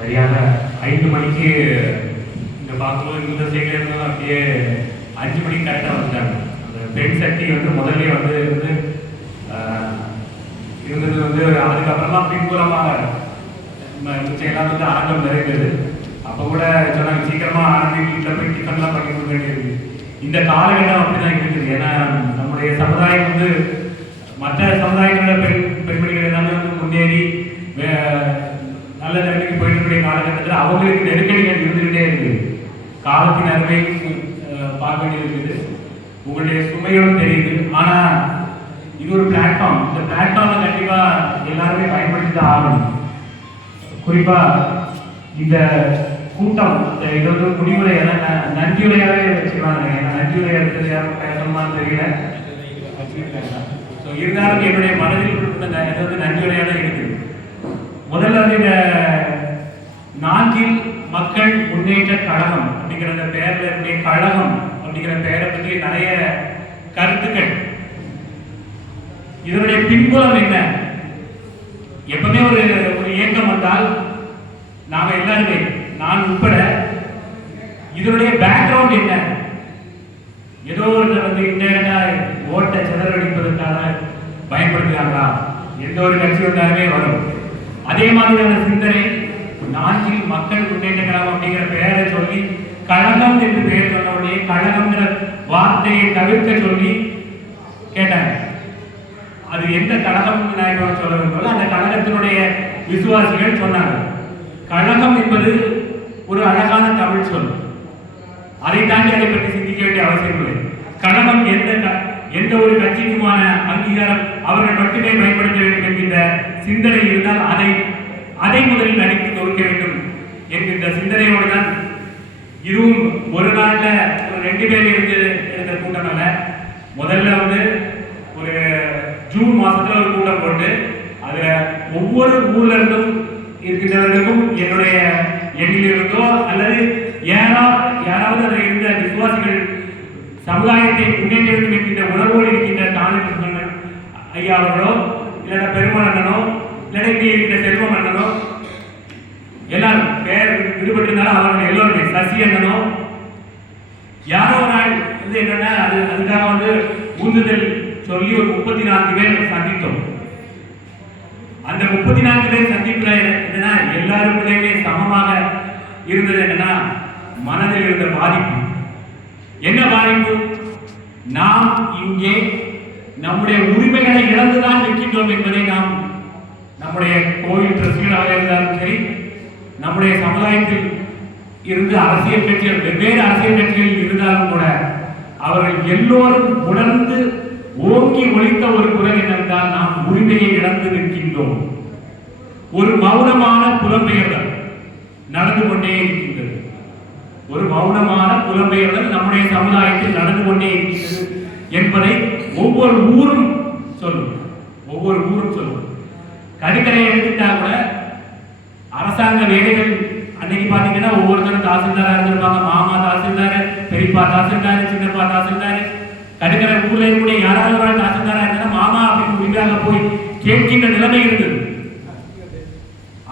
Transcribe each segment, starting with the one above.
சரியாக 5 மணிக்கு இங்கே பார்க்கும்போது இந்த சைடில் இருந்தாலும் அப்படியே 5 மணிக்கு கரெக்டாக வந்துட்டாங்க. அந்த பெண் சக்தி வந்து முதல்ல இருந்தது வந்து அதுக்கப்புறமா பின்புறமாக எல்லாம் வந்து அரங்கம் நிறைந்தது. அப்போ கூட சொன்னாங்க சீக்கிரமாக ஆரம்பி வீட்டில் போய் டிஃபன்லாம் பண்ணி கொடுக்க வேண்டியது. இந்த காலகட்டம் அப்படிதான் இருக்குது. ஏன்னா நம்முடைய சமுதாயம் வந்து மற்ற சமுதாயங்களோட பெண்மணிகள் எல்லாமே வந்து முன்னேறி நல்ல நிலைமைக்கு போயிட்டு காலகட்டத்தில் அவங்களுக்கு நெருக்கடிகள் இருந்துகிட்டே இருக்குது. காலத்தின் அருமையும் பார்க்க வேண்டியது இருக்குது. உங்களுடைய சுமைகளும் தெரியுது. ஆனால் இது ஒரு பிளாட்ஃபார்ம். இந்த பிளாட்ஃபார்மை கண்டிப்பாக எல்லாருமே பயன்படுத்தி தான் ஆகணும். குறிப்பாக இந்த கூட்டம் இது வந்து முடிவுரை நன்றியுரையாகவே வச்சுக்கிறாங்க. ஏன்னா நன்றியுரை எடுத்தது யாரும் பேசணுமான்னு தெரியல. ஸோ இருந்தாலும் என்னுடைய மனதில் இது வந்து நன்றியுரையாக தான் இருக்குது. முதல்ல வந்து இந்த நாஞ்சில் மக்கள் முன்னேற்ற கழகம் அப்படிங்கிற அந்த பெயர்ல இருக்க கழகம் அப்படிங்கிற பெயரை பற்றி நிறைய கருத்துக்கள். இதனுடைய பின்புலம் என்ன? எப்பவுமே ஒரு இயக்கம் வந்தால் நாம எல்லாருமே, நான் உட்பட, இதனுடைய பேக்ரவுண்ட் என்ன? ஏதோ ஒரு வந்து இன்டெரக்டா ஓட்ட சிதறடிப்பதற்காக பயன்படுத்துகிறாங்களா? எந்த ஒரு கட்சி வந்தாலுமே வரும். அதே மாதிரியான சிந்தனை நாஞ்சில் மக்கள் முன்னேற்ற கழகம் அப்படிங்கிற பெயரை சொல்லி கழகம் என்று பெயர் சொன்ன உடனே கழகம்ங்கிற வார்த்தையை தவிர்க்க சொல்லி கேட்டாங்க. அது எந்த கழகம் நாயகம் சொல்ல வேண்டும், அந்த கழகத்தினுடைய விசுவாசிகள் சொன்னாங்க. கழகம் என்பது ஒரு அழகான தமிழ் சொல். அதை தாண்டி அதை பற்றி சிந்திக்க வேண்டிய அவசியம் இல்லை. கழகம் எந்த ஒரு கட்சிக்குமான அங்கீகாரம் அவர்கள் மட்டுமே பயன்படுத்த வேண்டும் என்கின்ற சிந்தனை இருந்தால் அதை முதலில் அடித்து நொறுக்க வேண்டும் என்கின்ற சிந்தனையோடு தான் இதுவும் ஒரு நாள்ல ஒரு 2 பேர் இருந்து எடுத்த கூட்டம் அல்ல. முதல்ல வந்து ஒரு ஜூன் மாசத்துல ஒரு கூட்டம் போட்டு அதுல ஒவ்வொரு ஊர்ல இருந்தும் இருக்கின்றவர்களுக்கும் என்னுடைய எண்ணில் இருந்தோ அல்லது யாராவது அதில் இருந்த விசுவாசிகள் சமுதாயத்தை முன்னேற்ற வேண்டும் என்கின்ற உணர்வோடு இருக்கின்ற தானே ஐயா அவர்களோ இல்லைன்னா பெருமாள் அண்ணனோ இல்லைன்னா இங்கே இருக்கின்ற செல்வம் அண்ணனோ எல்லாரும் பேர் விடுபட்டிருந்தாலும் அவர்கள் எல்லோருமே சசி அண்ணனோ யாரோ ஒரு நாள் வந்து என்னன்னா அதுக்காக வந்து ஊந்துதல் சொல்லி ஒரு 34 பேர் சந்தித்தோம். அந்த 34 பேர் சந்திப்புல என்னன்னா எல்லாருக்குள்ளேயுமே சமமாக இருந்தது. என்னன்னா மனதில் இருந்த பாதிப்பு. என்ன பாதிப்பு? நாம் இங்கே நம்முடைய உரிமைகளை இழந்துதான் இருக்கின்றோம் என்பதை நாம் நம்முடைய கோயில் ட்ரஸ்டிகளாக இருந்தாலும் சரி, நம்முடைய சமுதாயத்தில் இருந்து அரசியல் கட்சிகள் வெவ்வேறு அரசியல் கட்சிகள் இருந்தாலும் கூட அவர்கள் எல்லோரும் உணர்ந்து ஓங்கி ஒழித்த ஒரு குரல் என்னவென்றால் நாம் உரிமையை இழந்து நிற்கின்றோம். ஒரு மௌனமான புலம்பெயர்தல் நடந்து கொண்டே இருக்கின்றது. ஒரு மௌனமான புலம்பெயர்தல் நம்முடைய சமுதாயத்தில் நடந்து கொண்டே இருக்கின்றது என்பதை ஒவ்வொரு ஊரும் சொல்லும். கடிக்கரை எடுத்துட்டா கூட அரசாங்க வேலைகள் அன்னைக்கு பாத்தீங்கன்னா ஒவ்வொருத்தரும் தாசில்தாரா இருந்திருப்பாங்க. மாமா தாசில்தார், பெரியப்பா தாசில்தார், சின்னப்பா தாசில்தார். கடுக்கிற ஊர்ல இருக்கக்கூடிய யாராவது ஒரு தாசில்தாரா இருந்தா மாமா அப்படின்னு உரிமையாக போய் கேட்கின்ற நிலைமை இருந்தது.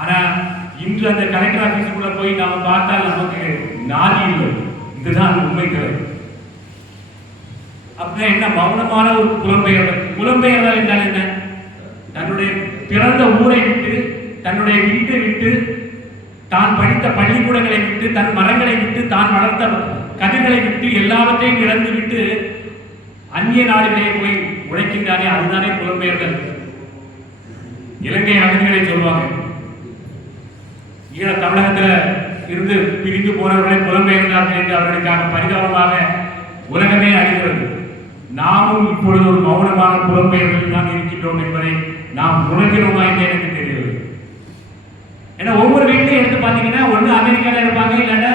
ஆனா இன்று அந்த கலெக்டர் ஆபீஸுக்குள்ள போய் நாம பார்த்தால் நமக்கு நாதி இல்லை. இதுதான் உண்மைகள். அப்படின்னா என்ன? மௌனமான ஒரு புலம்பெயர்தல் என்றால் என்ன? தன்னுடைய பிறந்த ஊரை விட்டு, தன்னுடைய வீட்டை விட்டு, தான் படித்த பள்ளிக்கூடங்களை விட்டு, தன் மரங்களை விட்டு, தான் வளர்த்த கதிர்களை விட்டு எல்லாவற்றையும் இழந்து விட்டு அந்நிய நாடுகளே போய் உழைக்கின்றானே, அதுதானே புலம்பெயர்தல். இலங்கை அகதிகளை சொல்வாங்க. ஈழ தமிழகத்தில் இருந்து பிரிந்து போனவர்களை புலம்பெயர்ந்தார்கள் என்று அவர்களுக்காக பரிதாபமாக உலகமே அழிகிறது. நாமும் இப்பொழுது ஒரு மௌனமான புலம்பெயர்தல் தான் இருக்கின்றோம் என்பதை நாம் உணர்கிறோமா என்று எனக்கு தெரியவில்லை. ஏன்னா ஒவ்வொரு வீட்லையும் எடுத்து பார்த்தீங்கன்னா ஒன்று அமெரிக்காவில் இருப்பாங்க, இல்லைன்னா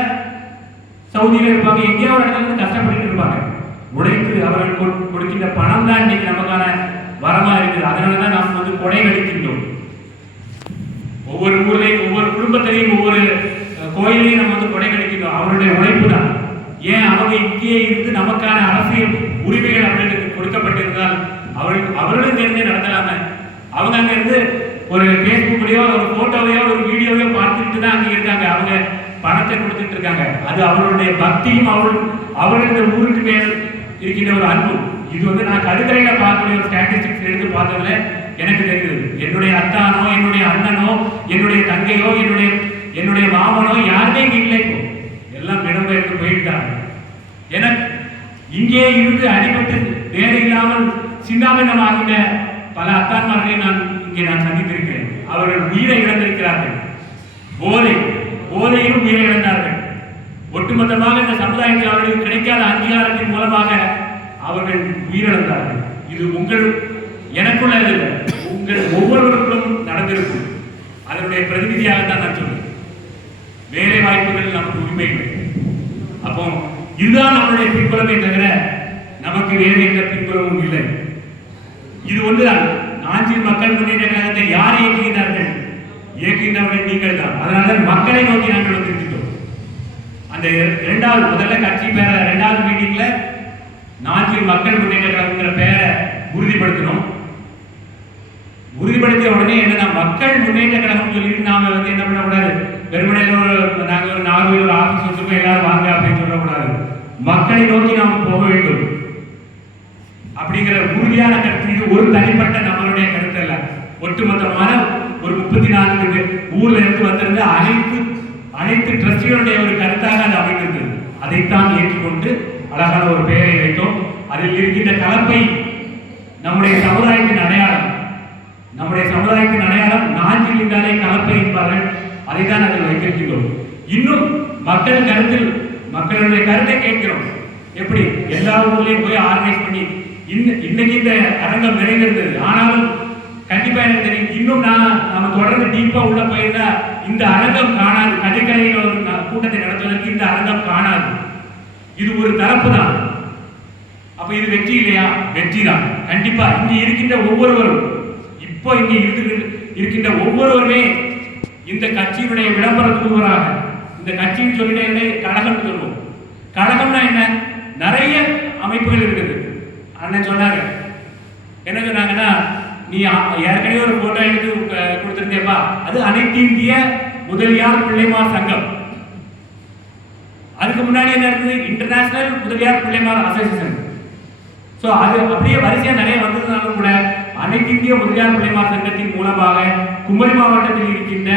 சவுதியில் இருப்பாங்க, எங்கேயோ ஒரு இடத்துல இருந்து கஷ்டப்பட்டு இருப்பாங்க. உழைத்து அவர்கள் கொடுக்கின்ற பணம் தான் இன்னைக்கு நமக்கான வரமா இருக்குது. அதனால தான் நாம் வந்து கொடை எடுக்கின்றோம். ஒவ்வொரு ஊர்லையும் ஒவ்வொரு குடும்பத்திலையும் ஒவ்வொரு கோயிலையும் நம்ம வந்து கொடை கிடைக்கின்றோம். அவருடைய உழைப்பு தான். ஏன் அவங்க இங்கேயே இருந்து நமக்கான அரசியல் உரிமைகள் அவர்களுக்கு கொடுக்கப்பட்டிருந்தால் அவர்களும் தெரிந்தே நடத்தலாம. அவங்க அங்க இருந்து ஒரு ஃபேஸ்புக்லயோ ஒரு போட்டோவையோ ஒரு வீடியோவையோ பார்த்துட்டு தான் அங்க இருக்காங்க. அவங்க பணத்தை கொடுத்துட்டு இருக்காங்க. அது அவர்களுடைய பக்தியும் அவர்களுடைய ஊருக்கு மேல் இருக்கின்ற ஒரு அன்பு. இது வந்து நான் கடுக்கரையில பார்க்கக்கூடிய ஒரு ஸ்டாட்டிஸ்டிக்ஸ் எடுத்து பார்த்ததுல எனக்கு தெரியுது. என்னுடைய அத்தானோ, என்னுடைய அண்ணனோ, என்னுடைய தங்கையோ, என்னுடைய மாமனோ யாருமே இங்க இல்லை. இப்போ எல்லாம் இடம்பெயர்ந்து போயிட்டாங்க. எனக்கு இங்கே இருந்து அடிபட்டு வேலை இல்லாமல் சின்னாபின்னமாகின பல அத்தான்மார்களை இங்கே நான் சந்தித்திருக்கிறேன். அவர்கள் உயிரை இழந்திருக்கிறார்கள். போதையிலும் உயிரை இழந்தார்கள். ஒட்டுமொத்தமாக இந்த சமுதாயத்தில் அவர்களுக்கு கிடைக்காத அங்கீகாரத்தின் மூலமாக அவர்கள் உயிரிழந்தார்கள். இது எனக்குள்ள உங்கள் ஒவ்வொருவருக்கும் நடந்திருக்கும். அதனுடைய பிரதிநிதியாகத்தான் நான் சொல்றேன். வேலை வாய்ப்புகள் நமக்கு உரிமை இல்லை. அப்போ இதுதான் நம்மளுடைய பின்புலமே தவிர நமக்கு வேறு எந்த பின்புலமும் இல்லை. இது ஒன்றுதான். நாஞ்சில் மக்கள் முன்னேற்ற கழகத்தை யார் இயக்குகிறார்கள்? இயக்குகின்றவர்கள் நீங்கள் தான். அதனால மக்களை நோக்கி நாங்கள் வந்திருக்கின்றோம். அந்த முதல்ல கட்சி பேர 2வது மீட்டிங்ல நாஞ்சில் மக்கள் முன்னேற்ற கழகங்கிற பெயரை உறுதிப்படுத்தணும். உறுதிப்படுத்திய உடனே என்னன்னா மக்கள் முன்னேற்ற கழகம் சொல்லிட்டு நாம வந்து என்ன பண்ணக்கூடாது, வெறுமனையில் நாங்க ஒரு நாகூரில் ஒரு ஆபீஸ் வச்சுக்கோ எல்லாரும் வாங்க அப்படின்னு சொல்லக்கூடாது. மக்களை நோக்கி நாம் போக வேண்டும் அப்படிங்கிற உறுதியான கருத்து. இது ஒரு தனிப்பட்ட நம்மளுடைய கருத்து அல்ல. ஒட்டுமொத்தமான ஒரு 34 ஊர்ல இருந்து வந்திருந்த அனைத்து ட்ரஸ்டிகளுடைய ஒரு கருத்தாக அது அமைந்திருந்தது. அதைத்தான் ஏற்றுக்கொண்டு அழகான ஒரு பெயரை வைத்தோம். அதில் இருக்கின்ற கலப்பை நம்முடைய சமுதாயத்தின் அடையாளம். நாஞ்சில் என்றாலே கலப்பை என்பார்கள். அதைத்தான் அதில் வைத்திருக்கிறோம். இன்னும் மக்களுடைய கருத்தை கேட்கிறோம். எப்படி எல்லா ஊர்லயும் போய் ஆர்கனைஸ் பண்ணி இன்னைக்கு இந்த அரங்கம் நிறைந்திருந்தது. ஆனாலும் கண்டிப்பா எனக்கு தெரியும், இன்னும் நம்ம தொடர்ந்து டீப்பா உள்ள போயிருந்தா இந்த அரங்கம் காணாது. கதிர்கரையில் ஒரு கூட்டத்தை நடத்துவதற்கு இந்த அரங்கம் காணாது. இது ஒரு தரப்பு தான். அப்ப இது வெற்றி இல்லையா? வெற்றி தான் கண்டிப்பா. இங்க இருக்கின்ற ஒவ்வொருவரும், இப்போ இங்க இருக்கின்ற ஒவ்வொருவருமே இந்த கட்சியினுடைய விளம்பர தூதராக, இந்த கட்சின்னு சொல்லிட்டு கழகம் சொல்லுவோம். கழகம்னா என்ன? நிறைய அமைப்புகள் இருக்குது. அண்ணன் சொன்னாங்க, என்ன சொன்னாங்கன்னா, நீ ஏற்கனவே ஒரு போட்டோ எடுத்து கொடுத்திருந்தேப்பா, அது அனைத்து இந்திய முதலியார் பிள்ளைமார் சங்கம். அதுக்கு முன்னாடி என்ன இருந்தது? International Mudaliar Pillaimar association. So அது அப்படியே வரிசையாக நிறைய வந்ததுனாலும் கூட அனைத்து இந்திய முதலியார் பிள்ளைமார் சங்கத்தின் மூலமாக குமரி மாவட்டத்தில் இருக்கின்ற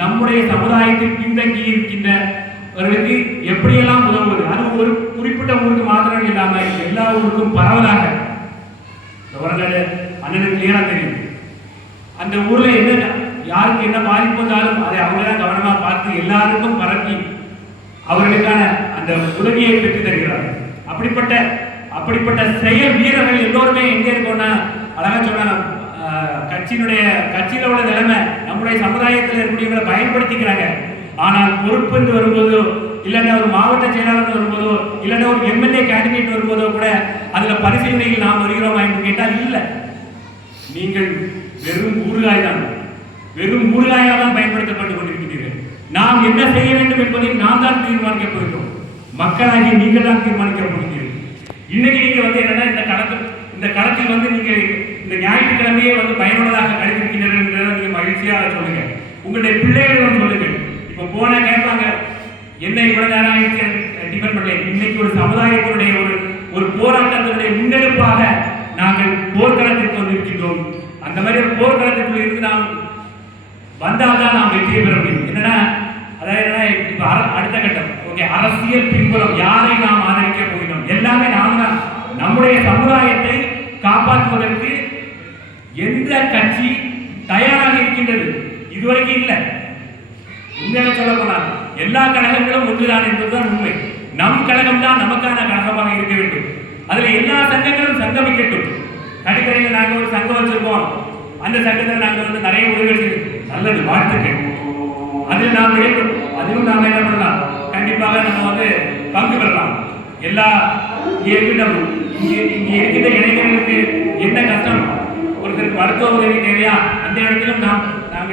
நம்முடைய சமுதாயத்தில் பின்தங்கி இருக்கின்றவர்களுக்கு எப்படியெல்லாம் உதவுவது, அது ஒரு குறிப்பிட்ட ஊருக்கு மாத்திரம் இல்லாமல் எல்லா ஊருக்கும் பரவலாக. அண்ணனுக்கு கிளியரா தெரியும். அந்த ஊர்ல என்ன யாருக்கு என்ன பாதிப்பு வந்தாலும் அதை அவங்க தான் கவனமா பார்த்து எல்லாருக்கும் பரப்பி அவர்களுக்கான அந்த உதவியை பெற்று தருகிறார்கள். அப்படிப்பட்ட செயல் வீரர்கள் எல்லோருமே எங்கே இருக்கோம்னா, அழகா சொன்ன கட்சியில உள்ள நிலைமை நம்முடைய சமுதாயத்தில் இருக்கக்கூடியவங்களை பயன்படுத்திக்கிறாங்க. ஆனால் பொறுப்பு என்று வரும்போதோ, இல்லைன்னா ஒரு மாவட்ட செயலாளர் வரும்போதோ, இல்லைன்னா ஒரு எம்எல்ஏ கேண்டிடேட் வரும்போதோ கூட அதுல பரிசீலனையில் நாம் வருகிறோமா என்று கேட்டால் இல்லை. நீங்கள் வெறும் ஊறுகாயாக தான் பயன்படுத்தப்பட்டுக் கொண்டிருக்கிறீர்கள். நாம் என்ன செய்ய வேண்டும் என்பதை நாம் தான் தீர்மானிக்கப் போகிறோம். மக்களாகி நீங்கள் தான் தீர்மானிக்கப் போகிறீர்கள். இன்னைக்கு நீங்க வந்து என்னன்னா இந்த களத்தில் வந்து நீங்க இந்த ஞாயிற்றுக்கிழமையே வந்து பயனுள்ளதாக கழித்திருக்கிறீர்கள் என்றதை நீங்க மகிழ்ச்சியாக சொல்லுங்க. உங்களுடைய பிள்ளைகளிடம் சொல்லுங்கள். இப்ப போன கேட்பாங்க, என்ன இவ்வளவு நேரம் ஆயிடுச்சு டிபெண்ட் பண்ணல. இன்னைக்கு ஒரு சமுதாயத்தினுடைய ஒரு போராட்டத்தினுடைய முன்னெடுப்பாக நாங்கள் போர்க்களத்திற்கு வந்திருக்கின்றோம். அந்த மாதிரி ஒரு போர்க்களத்திற்குள் இருந்து நாம் வந்தால்தான் நாம் வெற்றியை பெற முடியும். என்னன்னா அதாவது இப்ப அடுத்த கட்டம் ஓகே, அரசியல் பின்புலம் யாரை நாம் ஆதரிக்க போகிறோம்? எல்லாமே நாம் தான். நம்முடைய சமுதாயத்தை காப்பாற்றுவதற்கு எந்த கட்சி தயாராக இருக்கின்றது? இதுவரைக்கும் இல்லை. உண்மையாக சொல்ல போனால் எல்லா கழகங்களும் ஒன்றுதான் என்பதுதான் உண்மை. நம் கழகம் தான் நமக்கான கழகமாக இருக்க வேண்டும். அதுல எல்லா சங்கங்களும் சங்கமிக்கட்டும். கடிக்கரையில் நாங்கள் ஒரு சங்கம் வச்சிருக்கோம். அந்த சங்கத்தில் நாங்கள் வந்து நிறைய உதவிகள் நல்லது, வாழ்த்துக்கள். அதில் அதிலும் நாம் என்ன பண்ணலாம்? கண்டிப்பாக நம்ம வந்து பங்கு பெறலாம். எல்லா இங்கே இருக்கின்ற இளைஞர்களுக்கு என்ன கஷ்டம், ஒருத்தருக்கு மருத்துவ உதவி தேவையா, அந்த இடத்திலும் நாம்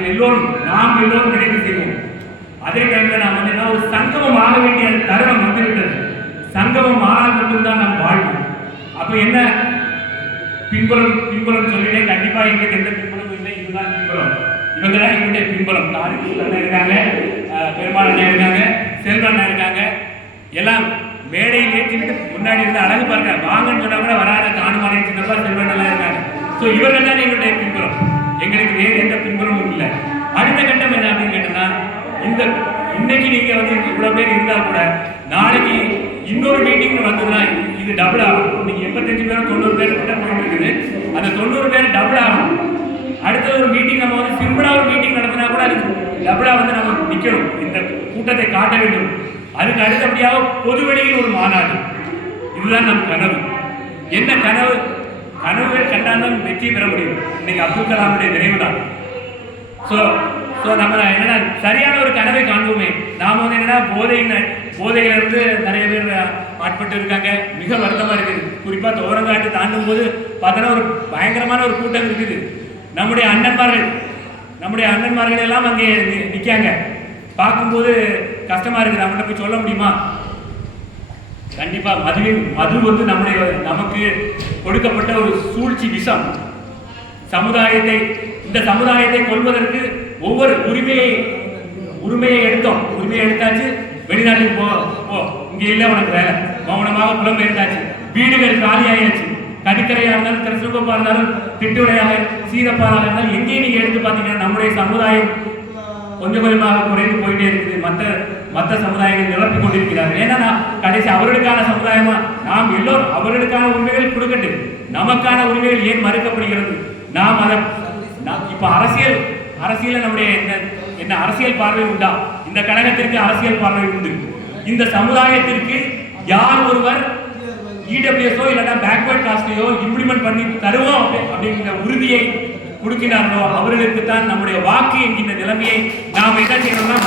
எல்லோரும் கிடைத்து செய்வோம். அதே டைம்ல நாம் வந்து ஒரு சங்கமம் ஆக வேண்டிய தருணம் வந்துவிட்டது. சங்கமம் ஆனால் மட்டும்தான் நாம் வாழ்வோம். அப்ப என்ன பின்புலம் சொல்லிட்டே, கண்டிப்பா எங்களுக்கு எந்த பின்புலமும் இல்லை. இதுதான் பின்புலம். இவங்க தான் எங்களுடைய பின்புலம். தாரிகள் அண்ணன் இருக்காங்க, பெருமாள் அண்ணன் இருக்காங்க, செல்வ அண்ணன் இருக்காங்க. எல்லாம் மேடையில் ஏற்றிட்டு முன்னாடி இருந்து அழகு பார்க்க வாங்கன்னு சொன்னா கூட வராத தானுமானே சின்னப்பா செல்வன் எல்லாம் இருக்காங்க. ஸோ இவர்கள் தான் எங்களுடைய பின்புலம். எங்களுக்கு வேறு எந்த பின்புலமும் இல்லை. அடுத்த கட்டம் என்ன அப்படின்னு கேட்டோம்னா, இன்னைக்கு நீங்க வந்து இவ்வளவு பேர் இருந்தா கூட நாளைக்கு இன்னொரு மீட்டிங் வந்ததுன்னா இது டபுள் ஆகும். நீங்க 85 பேரும் 90 பேர் கிட்ட போயிட்டு இருக்குது. அந்த 90 பேர் டபுள் ஆகும். அடுத்த ஒரு மீட்டிங் நம்ம வந்து சிம்பிளா ஒரு மீட்டிங் நடத்தினா கூட அது டபுளா வந்து நம்ம நிக்கணும். இந்த கூட்டத்தை காட்ட வேண்டும். அதுக்கு அடுத்தபடியாக பொதுவெளியில் ஒரு மாநாடு. இதுதான் நம் கனவு. என்ன கனவு? கனவுகள் கண்டாலும் வெற்றி பெற முடியும். இன்னைக்கு அப்துல் கலாமுடைய நினைவு தான். ஸோ நம்ம என்னன்னா சரியான ஒரு கனவை காண்போமே. நாம வந்து என்னன்னா போதையில இருந்து நிறைய பேர் ஆட்பட்டு இருக்காங்க. மிக வருத்தமா இருக்குது. குறிப்பா தோரங்காட்டு தாண்டும் போது பார்த்தோன்னா ஒரு பயங்கரமான ஒரு கூட்டம் இருக்குது. நம்முடைய அண்ணன்மார்கள் எல்லாம் அங்கே நிற்காங்க. பார்க்கும்போது கஷ்டமா இருக்குது. அவங்கள்ட்ட போய் சொல்ல முடியுமா? கண்டிப்பா மது வந்து நமக்கு கொடுக்கப்பட்ட ஒரு சூழ்ச்சி விஷம். இந்த சமுதாயத்தை கொள்வதற்கு ஒவ்வொரு உரிமையை எடுத்தாச்சு. வெளிநாட்டுக்கு போ, இங்க இல்ல உனக்கு வேலை, மௌனமாக புலம்பெயர்ந்தாச்சு. வீடுகள் காலியாயாச்சு. கடிக்கரையா இருந்தாலும், திருசுகப்பா இருந்தாலும், திட்டுடையாக சீதப்பாலாக இருந்தாலும், எங்கேயும் நீங்க எடுத்து பார்த்தீங்கன்னா நம்முடைய சமுதாயம் கொஞ்சம் கொஞ்சமாக குறைந்து போயிட்டே இருக்குது. மற்ற சமுதாயங்கள் நிரப்பிக் கொண்டிருக்கிறார்கள். ஏன்னா கடைசி அவர்களுக்கான சமுதாயமா நாம் எல்லோரும் அவர்களுக்கான உரிமைகள் கொடுக்கட்டும். நமக்கான உரிமைகள் ஏன் மறுக்கப்படுகிறது? நாம் அதை இப்ப அரசியல் நம்முடைய என்ன அரசியல் பார்வை உண்டா? இந்த கழகத்திற்கு அரசியல் பார்வை உண்டு. இந்த சமுதாயத்திற்கு யார் ஒருவர் இடபிள்யூஎஸோ இல்லைன்னா பேக்வர்ட் காஸ்டையோ இம்ப்ளிமெண்ட் பண்ணி தருவோம் அப்படிங்கிற உறுதியை கொடுக்கிறார்களோ அவர்களுக்கு தான் நம்முடைய வாக்கு என்கின்ற நிலைமையை நாம் என்ன செய்யணும்னா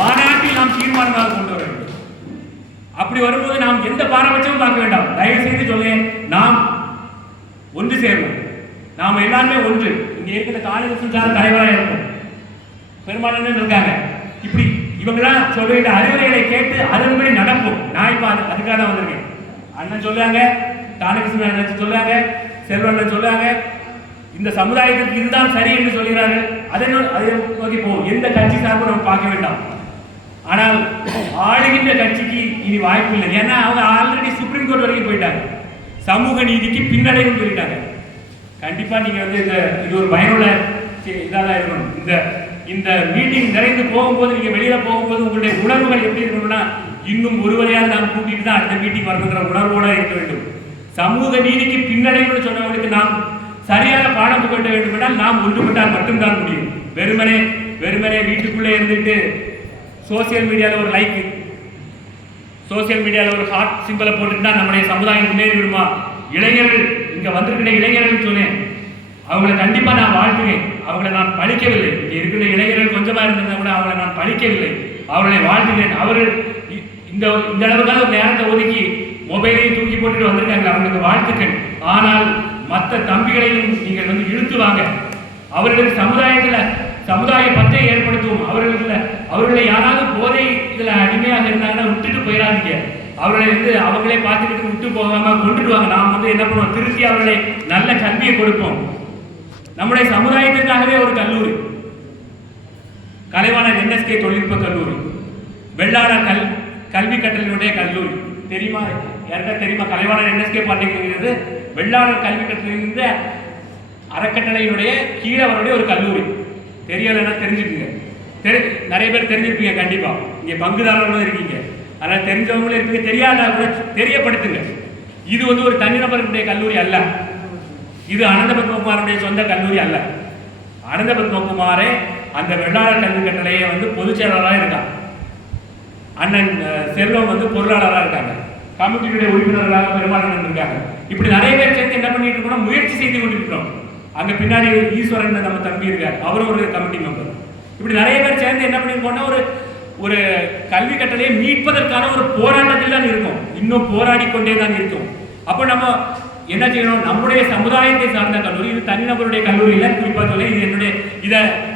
மாநாட்டில் நாம் தீர்மானமாக கொண்டு வர வேண்டும். அப்படி வரும்போது நாம் எந்த பாரபட்சமும் பார்க்க வேண்டாம். தயவு செய்து சொல்லேன், நாம் ஒன்று சேர்வோம். நாம எல்லாருமே ஒன்று. இங்க இருக்கிற காலேஜ் தலைவராக இருக்கும், பெரும்பாலான இருக்காங்க. இப்படி இவங்கெல்லாம் சொல்லிட்ட அறிவுரைகளை கேட்டு அதன்படி நடப்போம். நான் இப்ப அதுக்காக தான் வந்திருக்கேன். அண்ணன் சொல்லுவாங்க, தானகிருஷ்ணன் அண்ணன் சொல்லுவாங்க, செல்வன் சொல்லுவாங்க, இந்த சமுதாயத்திற்கு இதுதான் சரி என்று சொல்கிறார்கள். அதை நோக்கி போவோம். எந்த கட்சி சார்பும் நம்ம பார்க்க வேண்டாம். ஆனால் ஆளுகின்ற கட்சிக்கு இனி வாய்ப்பு இல்லை. ஏன்னா அவங்க ஆல்ரெடி சுப்ரீம் கோர்ட் வரைக்கும் போயிட்டாங்க. சமூக நீதிக்கு பின்னடைவு சொல்லிட்டாங்க. கண்டிப்பா நீங்க வந்து இது ஒரு பயனுள்ள இதாக இருக்கணும். இந்த மீட்டிங் நிறைந்து போகும்போது நீங்க வெளியில போகும்போது உங்களுடைய உணர்வுகள் எப்படி இருக்கணும்னா, இன்னும் ஒருவரையால் நாம் கூட்டிட்டு தான் அடுத்த மீட்டிங் வரணுங்கிற உணர்வோட இருக்க வேண்டும். சமூக நீதிக்கு பின்னடைவுன்னு சொன்னவங்களுக்கு நாம் சரியான பாடம் புகட்ட வேண்டும் என்றால் நாம் ஒன்றுபட்டால் மட்டும்தான் முடியும். வெறுமனே வீட்டுக்குள்ளே இருந்துட்டு சோசியல் மீடியாவில் ஒரு லைக், சோசியல் மீடியாவில் ஒரு ஹார்ட் சிம்பிளை போட்டுட்டா நம்முடைய சமுதாயம் முன்னேறி விடுமா? இளைஞர்கள் இங்க வந்திருக்கிற இளைஞர்கள் சொன்னேன், அவங்களை கண்டிப்பா நான் வாழ்த்துவேன். அவங்களை நான் பழிக்கவில்லை. இங்க இருக்கிற இளைஞர்கள் கொஞ்சமா இருந்திருந்தா கூட அவங்களை நான் பழிக்கவில்லை, அவர்களை வாழ்த்துவேன். அவர்கள் இந்த அளவுக்கான ஒரு நேரத்தை ஒதுக்கி மொபைலையும் தூக்கி போட்டுட்டு வந்திருக்காங்க, அவங்களுக்கு வாழ்த்துக்கள். ஆனால் மற்ற தம்பிகளையும் நீங்கள் வந்து இழுத்து வாங்க. அவர்களுக்கு சமுதாய பற்றை ஏற்படுத்துவோம். அவர்களை யாராவது போதை இதுல அடிமையாக இருந்தாங்கன்னா விட்டுட்டு போயிடாதீங்க. அவர்களை வந்து அவங்களே பார்த்துக்கிட்டு விட்டு போகாம கொண்டுடுவாங்க. நாம் வந்து என்ன பண்ணுவோம், திருத்தி அவர்களை நல்ல கல்வியை கொடுப்போம். நம்முடைய சமுதாயத்திற்காகவே ஒரு கல்லூரி, கலைவாணர் NSK தொழில்நுட்ப கல்லூரி, வெள்ளாளர் கல்வி கட்டளையினுடைய கல்லூரி தெரியுமா? யாருக்கா தெரியுமா? கலைவாணர் NSK பாண்டிங்கிறது வெள்ளாளர் கல்வி கட்டளையினுடைய அறக்கட்டளையினுடைய கீழே அவருடைய ஒரு கல்லூரி. தெரியலைன்னா தெரிஞ்சுக்குங்க. நிறைய பேர் தெரிஞ்சிருப்பீங்க. கண்டிப்பா இங்க பங்குதாரர்களும் இருக்கீங்க. அதனால தெரிஞ்சவங்களும் இருப்பீங்க, தெரியாத கூட தெரியப்படுத்துங்க. இது வந்து ஒரு தனிநபருடைய கல்லூரி அல்ல. இது அனந்த பத்மகுமாரனுடைய சொந்த கல்லூரி அல்ல. அனந்த பத்மகுமாரே அந்த வெள்ளாளர் கல்வி கட்டளையை வந்து பொதுச் செயலாளராக இருக்காங்க. அண்ணன் செல்வம் வந்து பொருளாளராக இருக்காங்க. கமிட்டியுடைய உறுப்பினர்களாக பெருமாள் இருக்காங்க. இப்படி நிறைய பேர் சேர்ந்து என்ன பண்ணிட்டு இருக்கோம், முயற்சி செய்து கொண்டிருக்கிறோம். அங்க பின்னாடி ஈஸ்வரன் நம்ம தம்பி இருக்கார், அவரும் ஒரு கமிட்டி மெம்பர். இப்படி நிறைய பேர் சேர்ந்து என்ன பண்ணிருக்கோம்னா ஒரு கல்வி கட்டளையை மீட்பதற்கான ஒரு போராட்டத்தில் தான் இருக்கும். இன்னும் போராடி கொண்டே தான் இருக்கும். அப்போ நம்ம என்ன செய்யணும், நம்முடைய சமுதாயத்தை சார்ந்த கல்லூரி, இது தனிநபருடைய கல்லூரி இல்லை. குறிப்பா சொல்ல இது என்னுடைய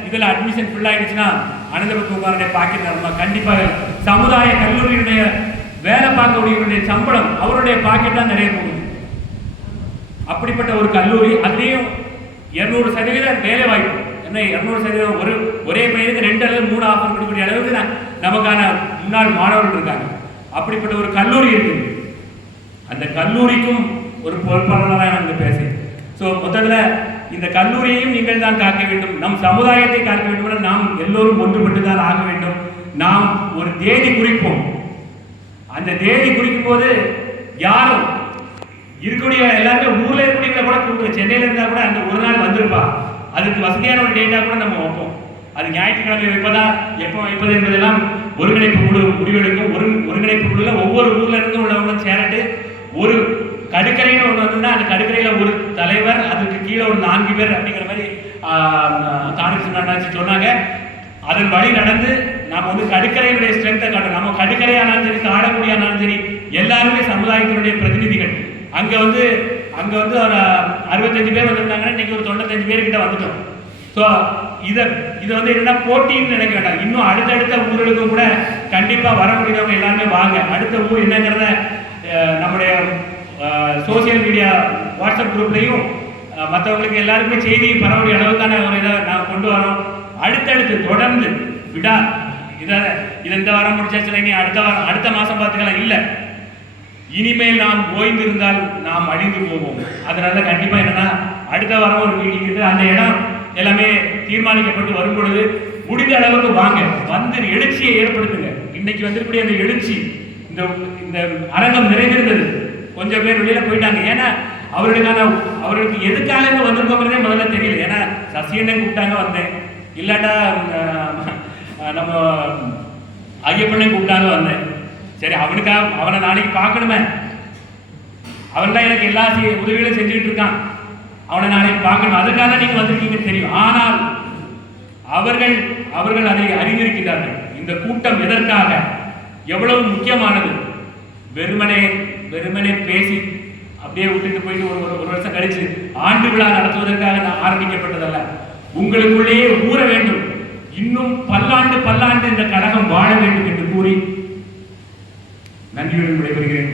இதுல அட்மிஷன் ஃபுல் ஆயிடுச்சுன்னா அனந்தபத்மகுமாரனுடைய பாக்கெட் நம்ம கண்டிப்பாக சமுதாய கல்லூரியுடைய வேலை பார்க்கக்கூடிய சம்பளம் அவருடைய பாக்கெட் தான் நிறைய போகுது. அப்படிப்பட்ட ஒரு கல்லூரி, அதுலேயும் 200% வேலை வாய்ப்பு. இன்னும் 200% ஒரே பையனுக்கு 2 அல்லது 3 ஆஃபர் கொடுக்கக்கூடிய அளவுக்கு நமக்கான முன்னாள் மாணவர்கள் இருக்காங்க. அப்படிப்பட்ட ஒரு கல்லூரி இருக்கு. அந்த கல்லூரிக்கும் ஒரு பொறுப்பாளராக நான் பேசுகிறேன். ஸோ மொத்தத்தில் இந்த கல்லூரியையும் நீங்கள் தான் காக்க வேண்டும், நம் சமுதாயத்தை காக்க வேண்டும். நாம் எல்லோரும் ஒன்றுபட்டு தான் ஆக வேண்டும். நாம் ஒரு தேதி குறிப்போம். அந்த தேதி குறிக்கும் போது யாரும் இருக்கக்கூடிய எல்லாருமே ஊர்ல இருக்கக்கூடிய கூட கூப்பிட்டு சென்னையில இருந்தா கூட அந்த ஒரு நாள் வந்திருப்பா, அதுக்கு வசதியான ஒரு டேட்டா கூட நம்ம வைப்போம். அது ஞாயிற்றுக்கிழமை வைப்பதா எப்போ வைப்பது என்பதெல்லாம் ஒருங்கிணைப்பு குழு முடிவெடுக்கும். ஒருங்கிணைப்பு குழுல ஒவ்வொரு ஊர்ல இருந்து உள்ளவங்களும் சேரட்டு ஒரு கடுக்கரைன்னு ஒன்று வந்ததுன்னா அந்த கடுக்கரையில் ஒரு தலைவர், அதுக்கு கீழே ஒரு 4 பேர் அப்படிங்கிற மாதிரி காணிச்சு சொன்னாங்க. அதன் வழி நடந்து நாம் வந்து கடுக்கரையினுடைய ஸ்ட்ரென்த்தை காட்டும். நம்ம கடுக்கரையானாலும் சரி, காடக்குடியானாலும் சரி, எல்லாருமே சமுதாயத்தினுடைய பிரதிநிதிகள். அங்கே வந்து ஒரு 65 பேர் வந்திருந்தாங்கன்னா இன்னைக்கு ஒரு 95 பேர்கிட்ட வந்துட்டோம். ஸோ இதை வந்து என்னன்னா போட்டின்னு நினைக்க வேண்டாம். இன்னும் அடுத்தடுத்த ஊர்களுக்கும் கூட கண்டிப்பாக வர முடியாதவங்க எல்லாருமே வாங்க. அடுத்த ஊர் என்னங்கிறத நம்முடைய சோசியல் மீடியா வாட்ஸ்அப் குரூப்லையும் மற்றவங்களுக்கு எல்லாருக்குமே செய்தி பரவக்கூடிய அளவுக்கான ஒரு இதை நான் கொண்டு வரோம். அடுத்தடுத்து தொடர்ந்து விடா இதை இந்த வாரம் முடிச்சாச்சு, நீ அடுத்த மாதம் பார்த்துக்கலாம். இல்லை, இனிமேல் நாம் ஓய்ந்திருந்தால் நாம் அழிந்து போவோம். அதனால கண்டிப்பாக என்னன்னா அடுத்த வாரம் ஒரு மீட்டிங் இருக்குது. அந்த இடம் எல்லாமே தீர்மானிக்கப்பட்டு வரும் பொழுது முடிந்த அளவுக்கு வாங்க, வந்து எழுச்சியை ஏற்படுத்துங்க. இன்னைக்கு வந்திருக்கக்கூடிய அந்த எழுச்சி, இந்த அரங்கம் நிறைந்திருந்தது. கொஞ்சம் பேர் வெளியில போயிட்டாங்க. ஏன்னா அவர்களுக்கு எதுக்காக வந்திருக்கோங்கிறதே முதல்ல தெரியல. ஏன்னா சசியனை கூப்பிட்டாங்க வந்தேன், இல்லாட்டா நம்ம ஐயப்பனை கூப்பிட்டாங்க வந்தேன். சரி, அவனை நாளைக்கு பார்க்கணுமே, அவன் தான் எனக்கு எல்லா உதவிகளும் செஞ்சுக்கிட்டு இருக்கான், அவனை நாளைக்கு பார்க்கணும், அதுக்காக நீங்க வந்திருக்கீங்கன்னு தெரியும். ஆனால் அவர்கள் அதை அறிந்திருக்கிறார்கள். இந்த கூட்டம் எதற்காக, எவ்வளவு முக்கியமானது. வெறுமனே பேசி அப்படியே விட்டுட்டு போயிட்டு ஒரு வருஷம் கழிச்சு ஆண்டு விழா நடத்துவதற்காக ஆரம்பிக்கப்பட்டதல்ல. உங்களுக்குள்ளேயே ஊற வேண்டும். இன்னும் பல்லாண்டு இந்த கழகம் வாழ வேண்டும் என்று கூறி நன்றியுடன் விடைபெறுகிறேன்.